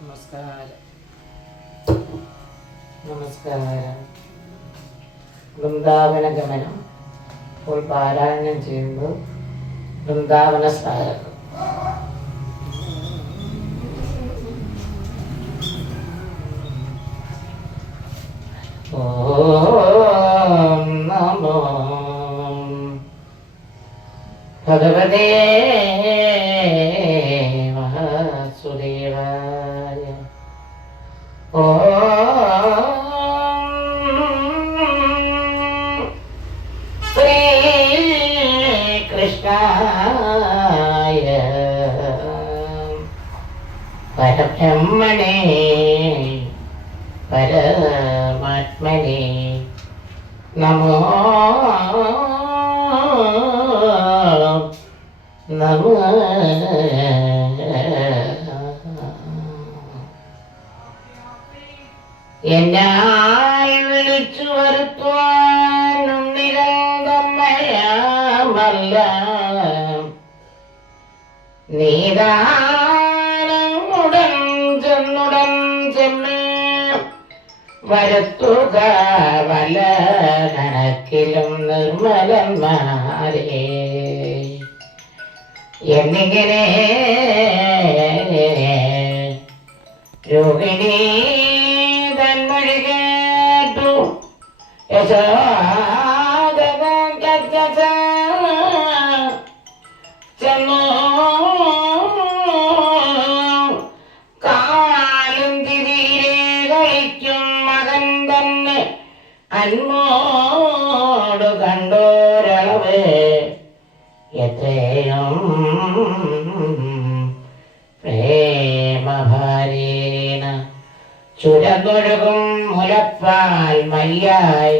നമസ്കാരം. നമസ്കാരം. വൃന്ദാവന ഗമനം ഇപ്പോൾ പാരായണം ചെയ്യുമ്പോൾ വൃന്ദാവന സ്മാരകം. ഓം നമോ ഭഗവതേ വാസുദേവായ. ഓം ശ്രീകൃഷ്ണായ പരബ്രഹ്മണേ പരമാത്മനെ നമോ നമഃ. എന്നാൽ വിളിച്ചു വരുത്തുവാനും നിരന്തമയമല്ല നീതാനുടൻ ചെന്നുടൻ ചെന്ന് വരുത്തുക വല കണക്കിലും നിർമ്മലന്മാരെ എന്നിങ്ങനെ രോഹിണി തന്മൊഴി കേട്ടു ചെന്നു കാലും തിരിരെ കളിക്കും മകൻ തന്നെ അന്മോട് കണ്ടോരളവ് എത്രയും പ്രേമഭാരേണ ചുരതൊഴുകും മുലപ്പാൽ മയ്യായി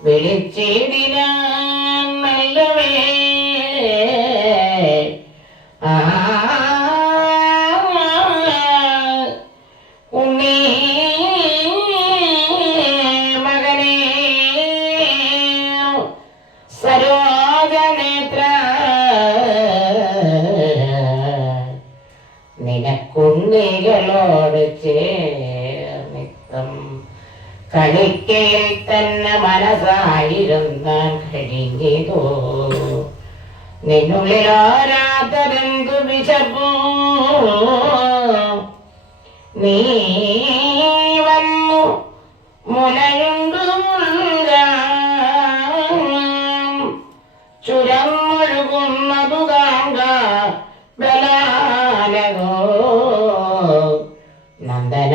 വിളിച്ചിടിനാൻ നല്ലവേ. ഉണ്ണീ മകനേ സരോജനേത്ര നിനക്കുണ്ണികളോട് ചേർന്നിത്തം കളിക്കയിൽ തന്നെ മനസ്സായിരുന്നാൻ കഴിഞ്ഞതോ നിന്നുള്ളിലോരാത്തതെന്തു വിശപ്പോ നീ വന്നു മുലയുണ്ടു ചുരമൊഴുകുന്നതു കാങ്ക ബലാലകോ നന്ദന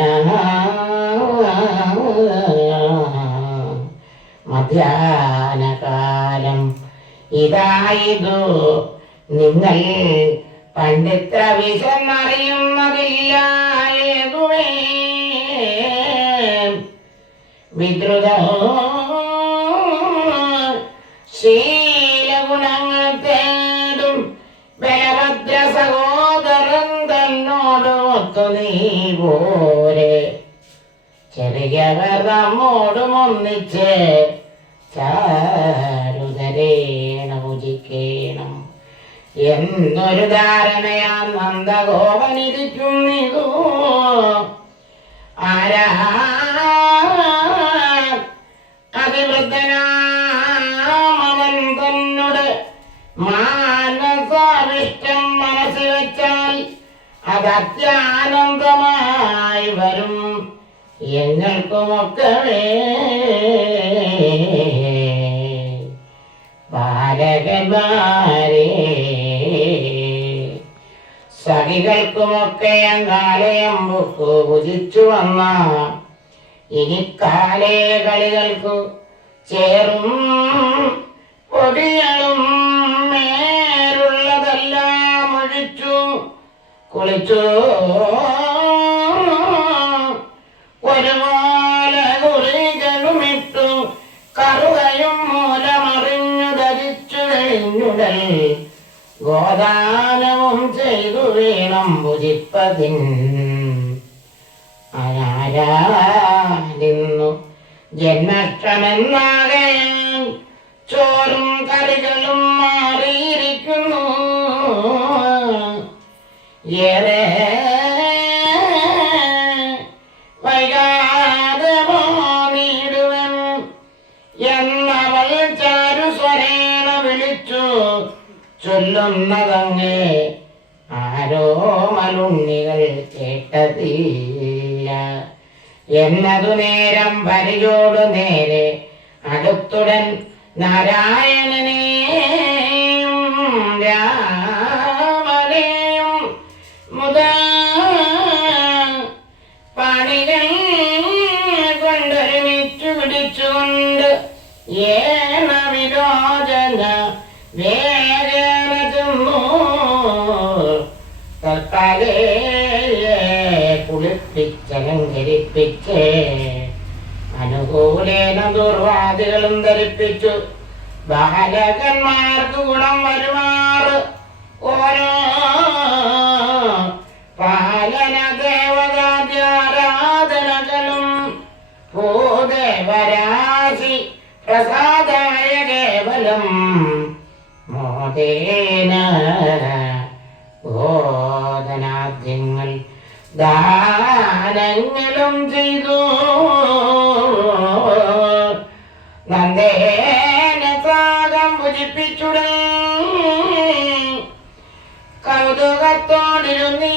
മധ്യാഹ്നകാലം ഇതായതു നിങ്ങൾ പണ്ടിത്ര വിശന്നറിയുന്നതില്ലായതുവേ വിദ്രുത ശീലഗുണങ്ങൾ തേടും ബലഭദ്ര സഹോദരൻ തന്നോട് ഒത്തു നീ പോരെ ചെറിയവർ നമ്മോടും ഒന്നിച്ച് ചാരുതരേണ പൂജിക്കേണം എന്നൊരു ധാരണയാ നന്ദഗോപനിരിക്കുന്നിതു. ആരാ അതിവൃദ്ധനാമവൻ തന്നോട് മാനസാവിഷ്ടം മനസ്സിൽ വെച്ചാൽ അത് അത്യാനന്ദമായി വരും ഞങ്ങൾക്കുമൊക്കവേ. ബാലകന്മാരെ സഖികൾക്കുമൊക്കെ അങ്കാലയമ്പുക്കു ഭുജിച്ചു വന്ന ഇനി കാലേ കളികൾക്കു ചേറും പൊടികളും മേലുള്ളതെല്ലാം ഒഴിച്ചു കുളിച്ചു ഒരുപോലെ കുറികളുമിട്ടു കറുകയും മൂലമറിഞ്ഞു ധരിച്ചു കഴിഞ്ഞുടൽ ഗോദാനവും ചെയ്തു വീണം ഭുജിപ്പതിൻ ആരാനിന്നു ജന്മക്ഷമെന്നാകെ ചോറും കറികളും മാറിയിരിക്കുന്നു. ഏറെ ചൊല്ലുന്നതങ്ങേ ആരോ മലുണ്ണികൾ കേട്ടതില്ല എന്നതു നേരം പരിചോടു നേരെ അടുത്തുടൻ നാരായണനെയും രാമനെയും മുതാ പണികൾ കൊണ്ടൊരുമിച്ചു പിടിച്ചുകൊണ്ട് ഏന വിരോചന വേഗേന ചെന്നു തൽക്കാലേ കുളിപ്പിച്ചലങ്കരിപ്പിച്ച് അനുകൂലേന ദുർവാദികളും ധരിപ്പിച്ചു ബാലകന്മാർക്ക് ഗുണം വരുമാറ് ഓരോ പാലന ദേവതാരാധനകളും ഭൂദേവരാശി പ്രസാദായ കേവലം മോദേന ബോധനാദ്യങ്ങൾ ദാനങ്ങളും ചെയ്തു നന്ദേന സാഗം ഭുജിപ്പിച്ചുടൻ കൗതുകത്തോടിരുന്നീ